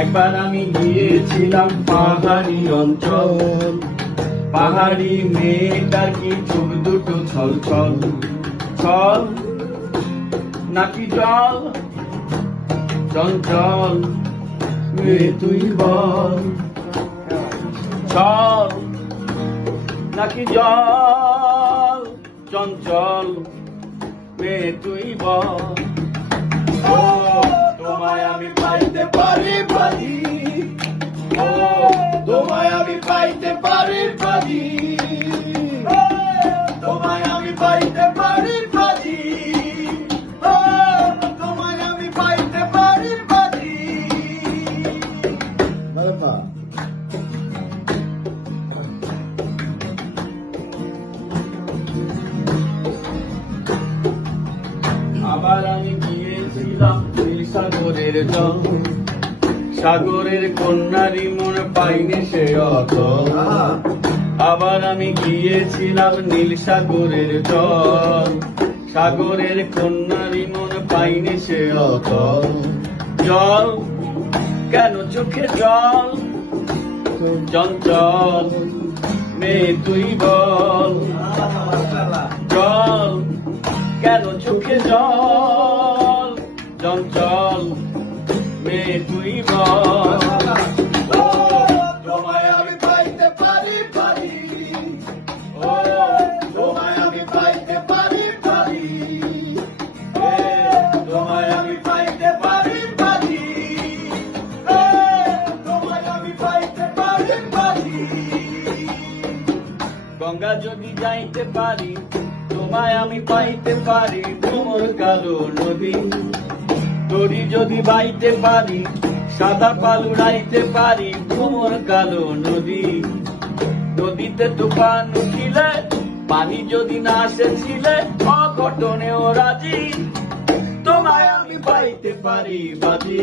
একবার আমি গিয়েছিলাম পাহাড়ি অঞ্চল, পাহাড়ি মেয়েটার কি চোখ দুটো ছল ছল ছল নাকি জল চঞ্চল, মেয়ে তুই বল ছল নাকি জল চঞ্চল, মেয়ে তুই বল। ও তোমায় আমি পাইতে পারি পারি, ও তোমায় আমি পাইতে পারি পারি, তোমায় আমি পাইতে পারি পারি, তোমায় আমি পাইতে পারি পারি। আবার আমি গিয়েছিলাম সাগরের জল, সাগরের কন্যারি মন পাইনি সে অত। আবার আমি গিয়েছিলাম নীল সাগরের জল, সাগরের কন্যারি মন পাইনি সে অত। জল কেন চোখে জল চঞ্চল, মেয়ে তুই বল। জল কেন চোখে জল চঞ্চল, মেয়ে তুই বল। তোমায় আমি পাইতে পারি পারি, ও তোমায় আমি পাইতে পারি পারি, তোমায় আমি পাইতে পারি পারি, তোমায় আমি পাইতে পারি পারি। গঙ্গা যদি যাইতে পারি, তোমায় আমি পাইতে পারি ভ্রমর কালো নদী। দড়ি যদি বাইতে পারি, সাদা পাল উড়াইতে পারি ভ্রমর কালো নদী। নদীতে তুফান উঠিলে, পানি যদি না এসেছিলে, অঘটনেও রাজি তোমায় আমি পাইতে পারি বাজি।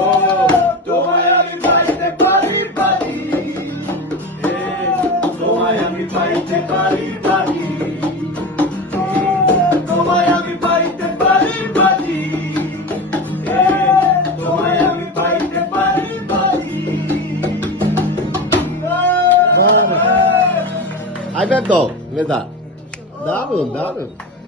ও তোমায় আমি পাইতে পারি পারি, তোমায় আমি পাইতে পারি পারি, তোমায় আমি পাইতে পারি পারি, তোমায় আমি পাইতে পারি পারি। I bet though, with that. That one.